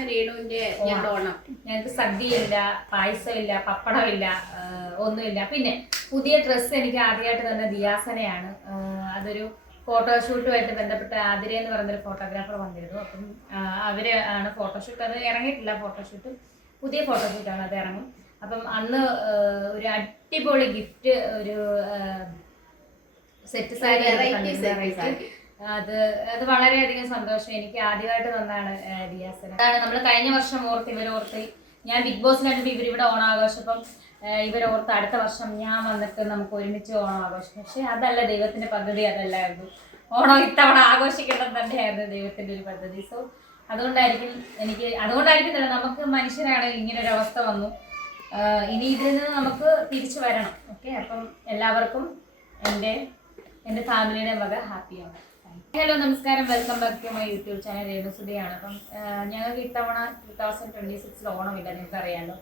ഇപ്രാവശ്യം രേണുവിന്റെ ഓണം ഞങ്ങൾക്ക് സദ്യയില്ല, പായസമില്ല, പപ്പടമില്ല, ഒന്നുമില്ല. പിന്നെ പുതിയ ഡ്രസ്സ് എനിക്ക് ആദ്യമായിട്ട് തന്നെ ദിയാസനയാണ്. അതൊരു ഫോട്ടോഷൂട്ടുമായിട്ട് ബന്ധപ്പെട്ട് ആതിര എന്ന് പറയുന്നൊരു ഫോട്ടോഗ്രാഫർ വന്നിരുന്നു. അപ്പം അവര് ആണ് ഫോട്ടോഷൂട്ട്. അത് ഇറങ്ങിയിട്ടില്ല ഫോട്ടോഷൂട്ട്, പുതിയ ഫോട്ടോഷൂട്ടാണ്, അത് ഇറങ്ങും. അപ്പം അന്ന് ഒരു അടിപൊളി ഗിഫ്റ്റ്, ഒരു സെറ്റ് സാരി അത് വളരെയധികം സന്തോഷം. എനിക്ക് ആദ്യമായിട്ട് തന്നാണ് ദിയാസന. അതാണ് നമ്മൾ കഴിഞ്ഞ വർഷം ഇവരോർത്ത് ഞാൻ ബിഗ് ബോസിനായിട്ട് ഇവരിവിടെ ഓണാഘോഷം. അപ്പം ഇവരോർത്ത് അടുത്ത വർഷം ഞാൻ വന്നിട്ട് നമുക്ക് ഒരുമിച്ച് ഓണം ആഘോഷം. പക്ഷെ അതല്ല ദൈവത്തിന്റെ പദ്ധതി, അതല്ലായിരുന്നു. ഓണം ഇത്തവണ ആഘോഷിക്കേണ്ടത് തന്നെയായിരുന്നു ദൈവത്തിന്റെ ഒരു പദ്ധതി. സോ അതുകൊണ്ടായിരിക്കും നമുക്ക് മനുഷ്യരാണ് ഇങ്ങനൊരു അവസ്ഥ വന്നു. ഇനി ഇതിൽ നിന്ന് നമുക്ക് തിരിച്ചു വരണം. ഓക്കെ, അപ്പം എല്ലാവർക്കും എൻ്റെ ഫാമിലിയുടെ വക ഹാപ്പിയാണ്. ഹലോ, നമസ്കാരം, welcome back to my YouTube channel രേണുസുധിയാണ്. അപ്പം ഞങ്ങൾക്ക് ഇത്തവണ 2026 ഓണമില്ല, നിങ്ങൾക്കറിയാമല്ലോ.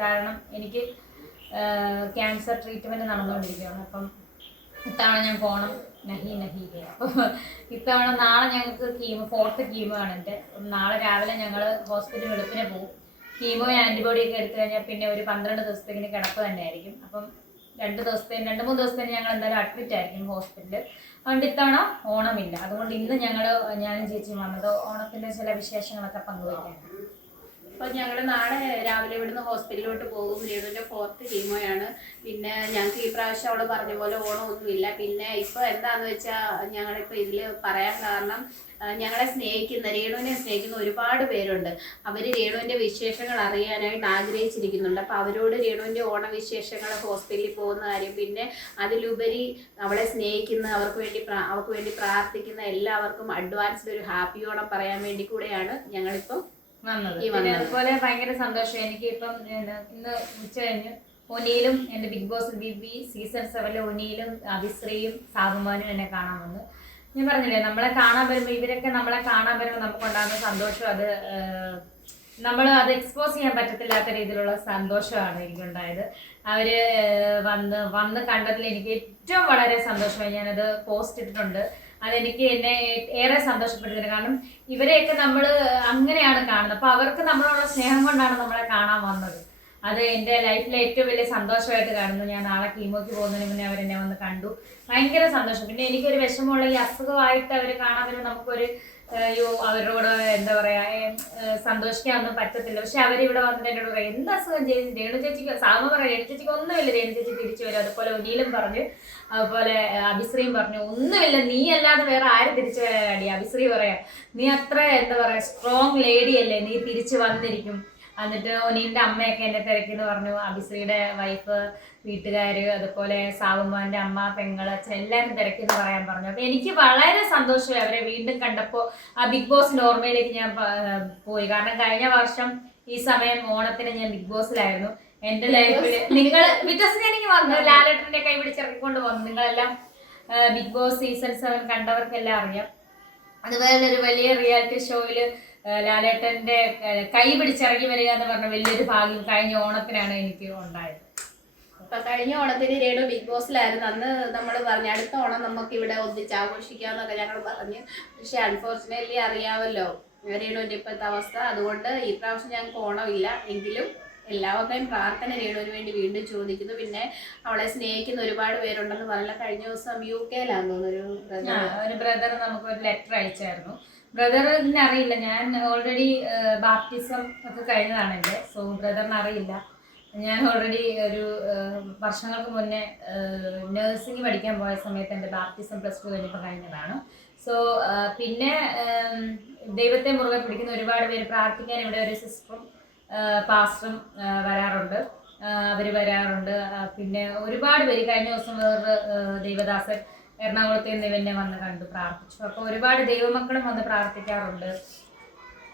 കാരണം എനിക്ക് ക്യാൻസർ ട്രീറ്റ്മെൻറ്റ് നടന്നുകൊണ്ടിരിക്കുകയാണ്. അപ്പം ഇത്തവണ ഞങ്ങൾക്ക് ഓണം നഹി അപ്പോൾ ഇത്തവണ നാളെ ഞങ്ങൾക്ക് ഫോർത്ത് കീമോ ആണ് എൻ്റെ. നാളെ രാവിലെ ഞങ്ങൾ ഹോസ്പിറ്റൽ വെളുപ്പിനെ പോകും. കീമോയും ആൻറ്റിബോഡിയൊക്കെ എടുത്തു കഴിഞ്ഞാൽ പിന്നെ ഒരു 12 ദിവസത്തേക്കിന് കിടപ്പ് തന്നെ ആയിരിക്കും. അപ്പം 2-3 ദിവസത്തേന് ഞങ്ങൾ എന്തായാലും അഡ്മിറ്റ് ആയിരിക്കും ഹോസ്പിറ്റലിൽ. അതുകൊണ്ട് ഇത്തവണ ഓണമില്ല. അതുകൊണ്ട് ഇന്ന് ഞാനും ചേച്ചിയും വന്നത് ഓണത്തിൻ്റെ ചില വിശേഷങ്ങളൊക്കെ പങ്കുവയ്ക്കാനാണ്. അപ്പോൾ ഞങ്ങൾ നാളെ രാവിലെ ഇവിടുന്ന് ഹോസ്പിറ്റലിലോട്ട് പോകും. രേണുവിൻ്റെ 4th കീമോയാണ്. പിന്നെ ഞങ്ങൾക്ക് ഈ പ്രാവശ്യം അവൾ പറഞ്ഞ പോലെ ഓണമൊന്നുമില്ല. പിന്നെ ഇപ്പോൾ എന്താണെന്ന് വെച്ചാൽ ഞങ്ങളിപ്പോൾ ഇതിൽ പറയാൻ കാരണം, ഞങ്ങളെ സ്നേഹിക്കുന്ന, രേണുവിനെ സ്നേഹിക്കുന്ന ഒരുപാട് പേരുണ്ട്. അവർ രേണുവിൻ്റെ വിശേഷങ്ങൾ അറിയാനായിട്ട് ആഗ്രഹിച്ചിരിക്കുന്നുണ്ട്. അപ്പോൾ അവരോട് രേണുവിൻ്റെ ഓണവിശേഷങ്ങൾ, ഹോസ്പിറ്റലിൽ പോകുന്ന കാര്യം, പിന്നെ അതിലുപരി അവളെ സ്നേഹിക്കുന്ന, അവർക്ക് വേണ്ടി പ്രാർത്ഥിക്കുന്ന എല്ലാവർക്കും അഡ്വാൻസ്ഡ് ഒരു ഹാപ്പി ഓണം പറയാൻ വേണ്ടി കൂടെയാണ് ഞങ്ങളിപ്പം വന്നത്. പിന്നെ അതുപോലെ ഭയങ്കര സന്തോഷം എനിക്ക്. ഇപ്പം ഇന്ന് ഉച്ച കഴിഞ്ഞ് ഒനിയിലും എൻ്റെ ബിഗ് ബോസ് ബിബി സീസൺ 7 ഒനിയിലും അഭിശ്രീയും സാബുമാനും എന്നെ കാണാൻ വന്നു. ഞാൻ പറഞ്ഞില്ലേ, നമ്മളെ കാണാൻ വരുമ്പോൾ ഇവരൊക്കെ നമ്മളെ കാണാൻ വരുമ്പോൾ നമുക്കുണ്ടാകുന്ന സന്തോഷം, നമ്മൾ അത് എക്സ്പോസ് ചെയ്യാൻ പറ്റത്തില്ലാത്ത രീതിയിലുള്ള സന്തോഷമാണ് എനിക്കുണ്ടായത്. അവർ വന്ന് കണ്ടതിൽ എനിക്ക് ഏറ്റവും വളരെ സന്തോഷമായി. ഞാനത് പോസ്റ്റ് ഇട്ടിട്ടുണ്ട്. അതെനിക്ക് എന്നെ ഏറെ സന്തോഷപ്പെടുത്തില്ല. കാരണം ഇവരെയൊക്കെ നമ്മൾ അങ്ങനെയാണ് കാണുന്നത്. അപ്പോൾ അവർക്ക് നമ്മളോടുള്ള സ്നേഹം കൊണ്ടാണ് നമ്മളെ കാണാൻ വന്നത്. അത് എൻ്റെ ലൈഫിലെ ഏറ്റവും വലിയ സന്തോഷമായിട്ട് കാണുന്നു. ഞാൻ നാളെ കീമോയ്ക്ക് പോകുന്നതിന് മുന്നേ അവരെന്നെ വന്ന് കണ്ടു. ഭയങ്കര സന്തോഷം. പിന്നെ എനിക്കൊരു വിഷമമുള്ള ഈ അസുഖമായിട്ട് അവർ കാണാൻ വരുമ്പോൾ നമുക്കൊരു അവരോട് എന്താ പറയാ, സന്തോഷിക്കാനൊന്നും പറ്റത്തില്ല. പക്ഷെ അവരിവിടെ വന്നിട്ട് എന്നോട് പറയാം, എന്ത് അസുഖം രേണു ചേച്ചിക്ക്, സാമ പറയാം, രേണു ചേച്ചിക്ക് ഒന്നുമില്ല, രേണു ചേച്ചി തിരിച്ചു വരും. അതുപോലെ ഒനിയിലും പറഞ്ഞു, അതുപോലെ അഭിശ്രീയും പറഞ്ഞു, ഒന്നുമില്ല, നീ അല്ലാതെ വേറെ ആരും തിരിച്ചു വരാനാടി. അഭിശ്രീ പറയാം, നീ അത്ര എന്താ പറയാ സ്ട്രോങ് ലേഡി അല്ലേ, നീ തിരിച്ചു വന്നിരിക്കും. എന്നിട്ട് ഒനീൻ്റെ അമ്മയൊക്കെ എന്നെ തിരക്കിന്ന് പറഞ്ഞു. അഭിശ്രീയുടെ വൈഫ്, വീട്ടുകാർ, അതുപോലെ സാവുമ്മാൻ്റെ അമ്മ, പെങ്ങൾ, അച്ഛൻ എല്ലാവരും തിരക്കിന്ന് പറയാൻ പറഞ്ഞു. അപ്പോൾ എനിക്ക് വളരെ സന്തോഷമായി അവരെ വീണ്ടും കണ്ടപ്പോൾ. ആ ബിഗ് ബോസിൻ്റെ ഓർമ്മയിലേക്ക് ഞാൻ പോയി. കാരണം കഴിഞ്ഞ വർഷം ഈ സമയം ഓണത്തിന് ഞാൻ ബിഗ് ബോസിലായിരുന്നു. എൻ്റെ ലൈഫിൽ നിങ്ങൾ വ്യത്യാസം എനിക്ക് വന്നു, ലാലേട്ടൻ്റെ കൈ പിടിച്ചിറക്കിക്കൊണ്ട് വന്നു. നിങ്ങളെല്ലാം ബിഗ് ബോസ് സീസൺ 7 കണ്ടവർക്കെല്ലാം അറിയാം. അതുപോലെ ഒരു വലിയ റിയാലിറ്റി ഷോയിൽ ലാലേട്ടൻ്റെ കൈ പിടിച്ചിറങ്ങി വരിക എന്ന് പറഞ്ഞ വലിയൊരു ഭാഗ്യം കഴിഞ്ഞ ഓണത്തിനാണ് എനിക്ക് ഉണ്ടായത്. അപ്പൊ കഴിഞ്ഞ ഓണത്തിന് രേണു ബിഗ് ബോസിലായിരുന്നു. അന്ന് നമ്മൾ പറഞ്ഞു അടുത്ത ഓണം നമുക്ക് ഇവിടെ ഒന്നിച്ച് ആഘോഷിക്കാന്നൊക്കെ ഞങ്ങൾ പറഞ്ഞു. പക്ഷെ അൺഫോർച്ചുനേറ്റ്ലി അറിയാമല്ലോ രേണുവിൻ്റെ ഇപ്പോഴത്തെ അവസ്ഥ. അതുകൊണ്ട് ഈ പ്രാവശ്യം ഞങ്ങൾക്ക് ഓണമില്ല. എങ്കിലും എല്ലാവരുടെയും പ്രാർത്ഥന രേണുവിന് വേണ്ടി വീണ്ടും ചോദിക്കുന്നു. പിന്നെ അവളെ സ്നേഹിക്കുന്ന ഒരുപാട് പേരുണ്ടെന്ന് പറഞ്ഞാൽ കഴിഞ്ഞ ദിവസം UK-ലാന്ന് തോന്നുന്നു ഒരു ബ്രദർ നമുക്കൊരു ലെറ്റർ അയച്ചായിരുന്നു. ബ്രദറിന് അറിയില്ല, ഞാൻ ഓൾറെഡി ബാപ്റ്റിസം ഒക്കെ കഴിഞ്ഞതാണ് എൻ്റെ. സോ ബ്രദറിന് അറിയില്ല, ഞാൻ ഓൾറെഡി ഒരു വർഷങ്ങൾക്ക് മുന്നേ നഴ്സിംഗ് പഠിക്കാൻ പോയ സമയത്ത് എൻ്റെ ബാപ്റ്റിസം +2 കഴിഞ്ഞപ്പോൾ കഴിഞ്ഞതാണ്. സോ പിന്നെ ദൈവത്തെ മുറുകെ പിടിക്കുന്ന ഒരുപാട് പേര് പ്രാർത്ഥിക്കാൻ ഇവിടെ ഒരു സിസ്റ്ററും പാസ്റ്ററും വരാറുണ്ട്. അവർ വരാറുണ്ട്. പിന്നെ ഒരുപാട് പേര്, കഴിഞ്ഞ ദിവസം വേറൊരു ദൈവദാസൻ എറണാകുളത്ത് നിന്ന് ഇവന്നെ വന്ന് കണ്ടു, പ്രാർത്ഥിച്ചു. അപ്പോൾ ഒരുപാട് ദൈവമക്കളും വന്ന് പ്രാർത്ഥിക്കാറുണ്ട്.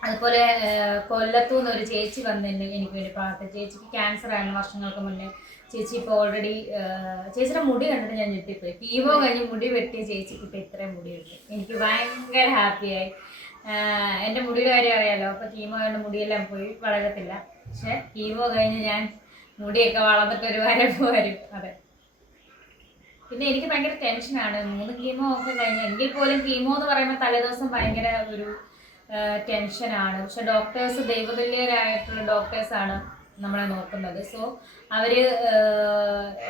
അതുപോലെ കൊല്ലത്തു നിന്ന് ഒരു ചേച്ചി വന്ന് എനിക്ക് വേണ്ടി പ്രാർത്ഥിച്ചു. ചേച്ചിക്ക് ക്യാൻസർ ആയിരുന്നു വർഷങ്ങൾക്ക് മുന്നേ. ചേച്ചി ഇപ്പോൾ ഓൾറെഡി, ചേച്ചിയുടെ മുടി കണ്ടിട്ട് ഞാൻ ഞെട്ടിപ്പോയി. കീമോ കഴിഞ്ഞ് മുടി വെട്ടിയ ചേച്ചിക്ക് ഇപ്പോൾ ഇത്രയും മുടി കിട്ടി. എനിക്ക് ഭയങ്കര ഹാപ്പിയായി. എൻ്റെ മുടിയുടെ കാര്യം അറിയാമല്ലോ. അപ്പോൾ കീമോ കഴിഞ്ഞ മുടിയെല്ലാം പോയി, വളരത്തില്ല. പക്ഷെ കീമോ കഴിഞ്ഞ് ഞാൻ മുടിയൊക്കെ വളർന്നിട്ടൊരു വരും. അതെ. പിന്നെ എനിക്ക് ഭയങ്കര ടെൻഷനാണ്. 3 കീമോ ഒക്കെ കഴിഞ്ഞ്, എങ്കിൽ പോലും കീമോ എന്ന് പറയുമ്പോൾ തലേദിവസം ഭയങ്കര ഒരു ടെൻഷനാണ്. പക്ഷെ ഡോക്ടേഴ്സ് ദൈവതുല്യരായിട്ടുള്ള ഡോക്ടേഴ്സാണ് നമ്മളെ നോക്കുന്നത്. സോ അവർ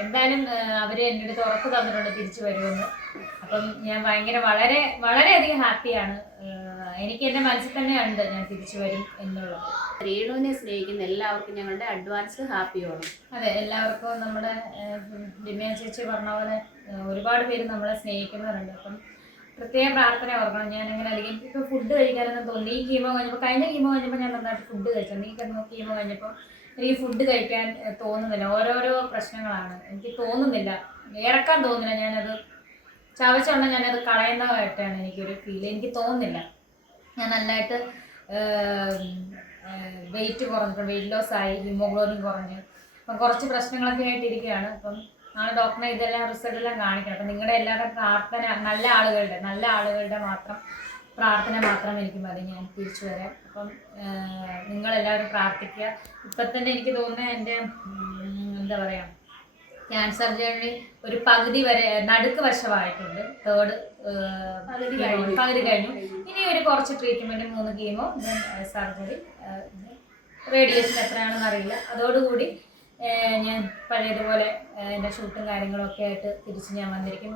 എന്തായാലും അവർ എൻ്റെ അടുത്ത് ഉറപ്പ് തന്നിട്ടുണ്ട് തിരിച്ചു വരുമെന്ന്. അപ്പം ഞാൻ വളരെ വളരെയധികം ഹാപ്പിയാണ്. എനിക്ക് എൻ്റെ മനസ്സിൽ തന്നെ ഉണ്ട് ഞാൻ തിരിച്ചു വരും എന്നുള്ളത്. രേണുവിനെ സ്നേഹിക്കുന്ന എല്ലാവർക്കും ഞങ്ങളുടെ അഡ്വാൻസ് ഹാപ്പി ഓണം. അതെ, എല്ലാവർക്കും നമ്മുടെ രമ്യ ചേച്ചി പറഞ്ഞ പോലെ ഒരുപാട് പേര് നമ്മളെ സ്നേഹിക്കുന്നവരുണ്ട്. അപ്പം പ്രത്യേക പ്രാർത്ഥന ഓർക്കണം. ഞാൻ അങ്ങനെ അധികം ഇപ്പോൾ ഫുഡ് കഴിക്കാനൊന്നും തോന്നി. ഈ കീമോ കഴിഞ്ഞപ്പോൾ കഴിഞ്ഞ കീമോ കഴിഞ്ഞപ്പോൾ ഞാൻ നന്നായിട്ട് ഫുഡ് കഴിച്ചു. ഈ കീമോ കഴിഞ്ഞപ്പോൾ എനിക്ക് ഫുഡ് കഴിക്കാൻ തോന്നുന്നില്ല. ഓരോരോ പ്രശ്നങ്ങളാണ്, എനിക്ക് തോന്നുന്നില്ല, ഇറക്കാൻ തോന്നുന്നില്ല. ഞാനത് ചവച്ചോണ്ട് ഞാനത് കളയുന്നതായിട്ടാണ് എനിക്കൊരു ഫീൽ. എനിക്ക് തോന്നുന്നില്ല. ഞാൻ നല്ലതായിട്ട് വെയിറ്റ് കുറഞ്ഞിട്ടുണ്ട്, വെയിറ്റ് ലോസ് ആയി, ഹിമോഗ്ലോബിൻ കുറഞ്ഞു. അപ്പം കുറച്ച് പ്രശ്നങ്ങളൊക്കെ ആയിട്ടിരിക്കുകയാണ്. അപ്പം നാളെ ഡോക്ടറെ ഇതെല്ലാം റിസൾട്ടെല്ലാം കാണിക്കണം. അപ്പം നിങ്ങളുടെ എല്ലാവരുടെ പ്രാർത്ഥന, നല്ല ആളുകളുടെ മാത്രം പ്രാർത്ഥന മാത്രം എനിക്ക് മതി ഞാൻ തിരിച്ചു വരാം. അപ്പം നിങ്ങളെല്ലാവരും പ്രാർത്ഥിക്കുക. ഇപ്പം തന്നെ എനിക്ക് തോന്നുന്നത് എൻ്റെ എന്താ പറയുക, ക്യാൻസർ ജേർണി ഒരു പകുതി വരെ നടുക്ക് വശമായിട്ടുണ്ട്. തേർഡ് പകുതി കഴിഞ്ഞു. ഇനി ഒരു കുറച്ച് ട്രീറ്റ്മെൻറ്റ്, 3 കീമോ, സർജറി, റേഡിയേഷൻ എത്രയാണെന്ന് അറിയില്ല. അതോടുകൂടി ഞാൻ പഴയതുപോലെ എൻ്റെ ഷൂട്ടും കാര്യങ്ങളൊക്കെ ആയിട്ട് തിരിച്ച് ഞാൻ വന്നിരിക്കും.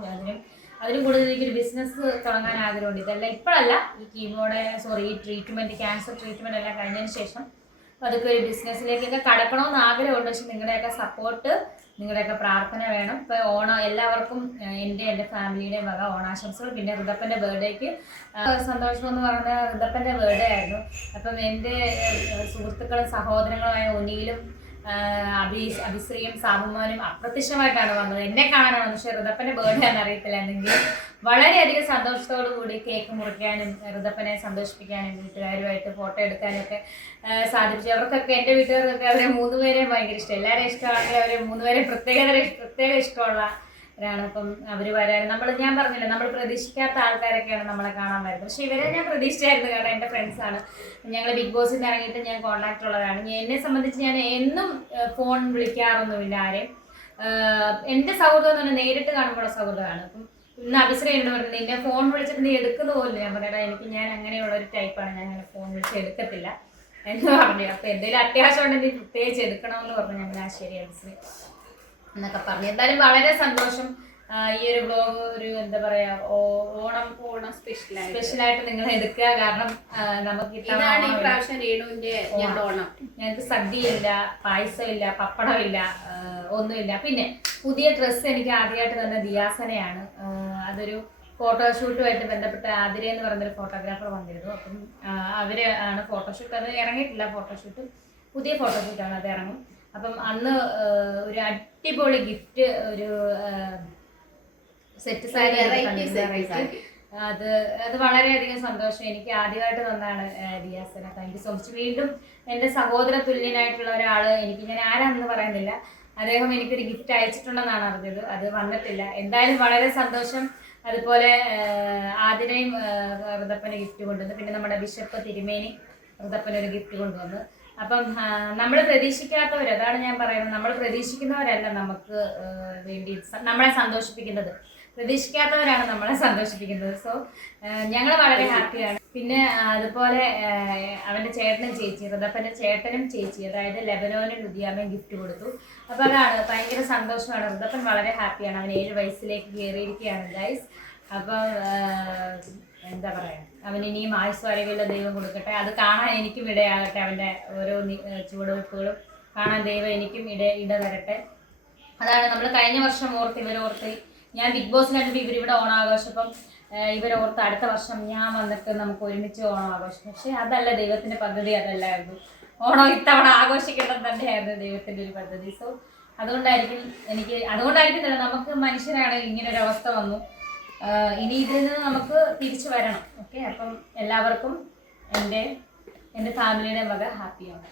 അതിനും കൂടുതൽ എനിക്കൊരു ബിസിനസ് തുടങ്ങാൻ ആഗ്രഹമുണ്ട്. ഇതെല്ലാം ഇപ്പോഴല്ല, ഈ ട്രീറ്റ്മെൻറ്റ്, ക്യാൻസർ ട്രീറ്റ്മെൻറ്റ് എല്ലാം കഴിഞ്ഞതിന് ശേഷം അതൊക്കെ ഒരു ബിസിനസ്സിലേക്കൊക്കെ കടക്കണമെന്ന് ആഗ്രഹമുണ്ട്. പക്ഷെ നിങ്ങളുടെയൊക്കെ സപ്പോർട്ട്, നിങ്ങളുടെയൊക്കെ പ്രാർത്ഥന വേണം. ഇപ്പോൾ ഓണം എല്ലാവർക്കും എൻ്റെ ഫാമിലിയുടെയും വക ഓണാശംസകൾ. പിന്നെ ഋതപ്പൻ്റെ ബർത്ത്ഡേക്ക് സന്തോഷം എന്ന് പറയുന്നത് ഋതപ്പൻ്റെ ബർത്ത്ഡേ ആയിരുന്നു. അപ്പം എൻ്റെ സുഹൃത്തുക്കളും സഹോദരങ്ങളുമായ ഒനിയിലും അഭിശ്രീയും സാബുമാനും അപ്രത്യക്ഷമായിട്ടാണ് വന്നത്. എന്നെ കാണാനാണ്. പക്ഷേ ഋതപ്പൻ്റെ ബർത്ത്ഡേ ആണെന്ന് അറിയത്തില്ലായിരുന്നെങ്കിൽ വളരെയധികം സന്തോഷത്തോടു കൂടി കേക്ക് മുറിക്കാനും ഋതപ്പനെ സന്തോഷിപ്പിക്കാനും വീട്ടുകാരുമായിട്ട് ഫോട്ടോ എടുക്കാനും ഒക്കെ സാധിച്ചു. അവർക്കൊക്കെ, എൻ്റെ വീട്ടുകാർക്കൊക്കെ അവരെ 3 പേരെയും ഭയങ്കര ഇഷ്ടം. എല്ലാവരെയും ഇഷ്ടമാണെങ്കിൽ അവരെ 3 പേരെയും പ്രത്യേക ഇഷ്ടമുള്ളവരാണ്. അപ്പം അവർ വരാൻ ഞാൻ പറഞ്ഞില്ല, നമ്മൾ പ്രതീക്ഷിക്കാത്ത ആൾക്കാരൊക്കെയാണ് നമ്മളെ കാണാൻ വരുന്നത്. പക്ഷേ ഇവരെ ഞാൻ പ്രതീക്ഷിച്ചായിരുന്നു, കാരണം എൻ്റെ ഫ്രണ്ട്സാണ്. ഞങ്ങൾ ബിഗ് ബോസിൽ നിന്ന് ഇറങ്ങിയിട്ട് ഞാൻ കോൺടാക്റ്റ് ഉള്ളതാണ്. എന്നെ സംബന്ധിച്ച് ഞാൻ എന്നും ഫോൺ വിളിക്കാറൊന്നുമില്ല ആരെയും. എൻ്റെ സൗഹൃദം എന്ന് പറഞ്ഞാൽ നേരിട്ട് കാണുമ്പോൾ സൗഹൃദമാണ്. അപ്പം ഇന്ന് അഭിശ്രീ എന്നോട് പറഞ്ഞു, നിന്നെ ഫോൺ വിളിച്ചിട്ട് നീ എടുക്കുന്ന പോലും. ഞാൻ പറഞ്ഞാൽ ഞാൻ അങ്ങനെയുള്ള ഒരു ടൈപ്പാണ്, ഞാൻ അങ്ങനെ ഫോൺ വിളിച്ച് എടുക്കത്തില്ല എന്ന് പറഞ്ഞു. അപ്പോൾ എന്തെങ്കിലും അത്യാവശ്യം ഉണ്ടെങ്കിൽ പ്രത്യേകിച്ച് എടുക്കണമെന്ന് പറഞ്ഞു. ഞാൻ ശരി അഭിശ്രീ എന്നൊക്കെ പറഞ്ഞു. എന്തായാലും വളരെ സന്തോഷം. ഈ ഒരു വ്ലോഗ് ഒരു എന്താ പറയാ, ഓണം സ്പെഷ്യലായിട്ട് നിങ്ങൾ എടുക്കുക. കാരണം നമുക്ക് ഇതാണ് ഈ പ്രാവശ്യം രേണുവിന്റെ ഓണം. ഞങ്ങൾക്ക് സദ്യയില്ല, പായസമില്ല, പപ്പടമില്ല, ഒന്നുമില്ല. പിന്നെ പുതിയ ഡ്രസ്സ് എനിക്ക് ആദ്യമായിട്ട് തന്നെ ദിയാസനയാണ്. അതൊരു ഫോട്ടോഷൂട്ടുമായിട്ട് ബന്ധപ്പെട്ട് ആതിര എന്ന് പറയുന്നൊരു ഫോട്ടോഗ്രാഫർ വന്നിരുന്നു. അപ്പം അവര് ആണ് ഫോട്ടോഷൂട്ട്. അത് ഇറങ്ങിയിട്ടില്ല ഫോട്ടോഷൂട്ട്, പുതിയ ഫോട്ടോഷൂട്ടാണ്, അത് ഇറങ്ങും. അപ്പം അന്ന് ഒരു അടിപൊളി ഗിഫ്റ്റ്, ഒരു സെറ്റ് സാരി, അത് വളരെയധികം സന്തോഷം. എനിക്ക് ആദ്യമായിട്ട് തന്നാണ് Diya Sana. Thank you so much. വീണ്ടും എൻ്റെ സഹോദര തുല്യനായിട്ടുള്ള ഒരാൾ, ഞാൻ ആരാണെന്ന് പറയുന്നില്ല, അദ്ദേഹം എനിക്കൊരു ഗിഫ്റ്റ് അയച്ചിട്ടുണ്ടെന്നാണ് അറിഞ്ഞത്. അത് വന്നിട്ടില്ല. എന്തായാലും വളരെ സന്തോഷം. അതുപോലെ ആതിരയും ഋതപ്പന് ഗിഫ്റ്റ് കൊണ്ടുവന്നു. പിന്നെ നമ്മുടെ ബിഷപ്പ് തിരുമേനി ഋതപ്പനൊരു ഗിഫ്റ്റ് കൊണ്ടുവന്നു. അപ്പം നമ്മൾ പ്രതീക്ഷിക്കാത്തവർ, അതാണ് ഞാൻ പറയുന്നത്, നമ്മൾ പ്രതീക്ഷിക്കുന്നവരല്ല നമുക്ക് വേണ്ടി നമ്മളെ സന്തോഷിപ്പിക്കുന്നത്, പ്രതീക്ഷിക്കാത്തവരാണ് നമ്മളെ സന്തോഷിപ്പിക്കുന്നത്. സോ ഞങ്ങൾ വളരെ ഹാപ്പിയാണ്. പിന്നെ അതുപോലെ അവൻ്റെ ചേട്ടനും ചേച്ചി, ഋതപ്പൻ്റെ ചേട്ടനും ചേച്ചി, അതായത് ലെബനോനും ലുധിയാമയും ഗിഫ്റ്റ് കൊടുത്തു. അപ്പോൾ അതാണ് ഭയങ്കര സന്തോഷമാണ്. ഋതപ്പൻ വളരെ ഹാപ്പിയാണ്. അവൻ 7 വയസ്സിലേക്ക് കയറിയിരിക്കുകയാണ് ഗൈസ്. അപ്പം എന്താ പറയുക, അവൻ ഇനിയും ആയുസ്വാരോഗ്യമുള്ള ദൈവം കൊടുക്കട്ടെ. അത് കാണാൻ എനിക്കും ഇടയാകട്ടെ. അവൻ്റെ ഓരോ ചുവടുവെപ്പുകളും കാണാൻ ദൈവം എനിക്കും ഇട തരട്ടെ. അതാണ് നമ്മൾ കഴിഞ്ഞ വർഷം ഇവരോർത്ത് ഞാൻ ബിഗ് ബോസിനായിട്ട് ഇവരിവിടെ ഓണാഘോഷപ്പം ഇവരോർത്ത് അടുത്ത വർഷം ഞാൻ വന്നിട്ട് നമുക്ക് ഒരുമിച്ച് ഓണം ആഘോഷിക്കും. പക്ഷേ അതല്ല ദൈവത്തിൻ്റെ പദ്ധതി, അതല്ലായിരുന്നു. ഓണം ഇത്തവണ ആഘോഷിക്കേണ്ടത് തന്നെയായിരുന്നു ദൈവത്തിൻ്റെ ഒരു പദ്ധതി. സോ അതുകൊണ്ടായിരിക്കും നമുക്ക് മനുഷ്യരാണ് ഇങ്ങനൊരു അവസ്ഥ വന്നു. ഇനി ഇതിൽ നിന്ന് നമുക്ക് തിരിച്ചു വരണം. ഓക്കെ, അപ്പം എല്ലാവർക്കും എൻ്റെ ഫാമിലിയുടെ വക ഹാപ്പിയാണ്.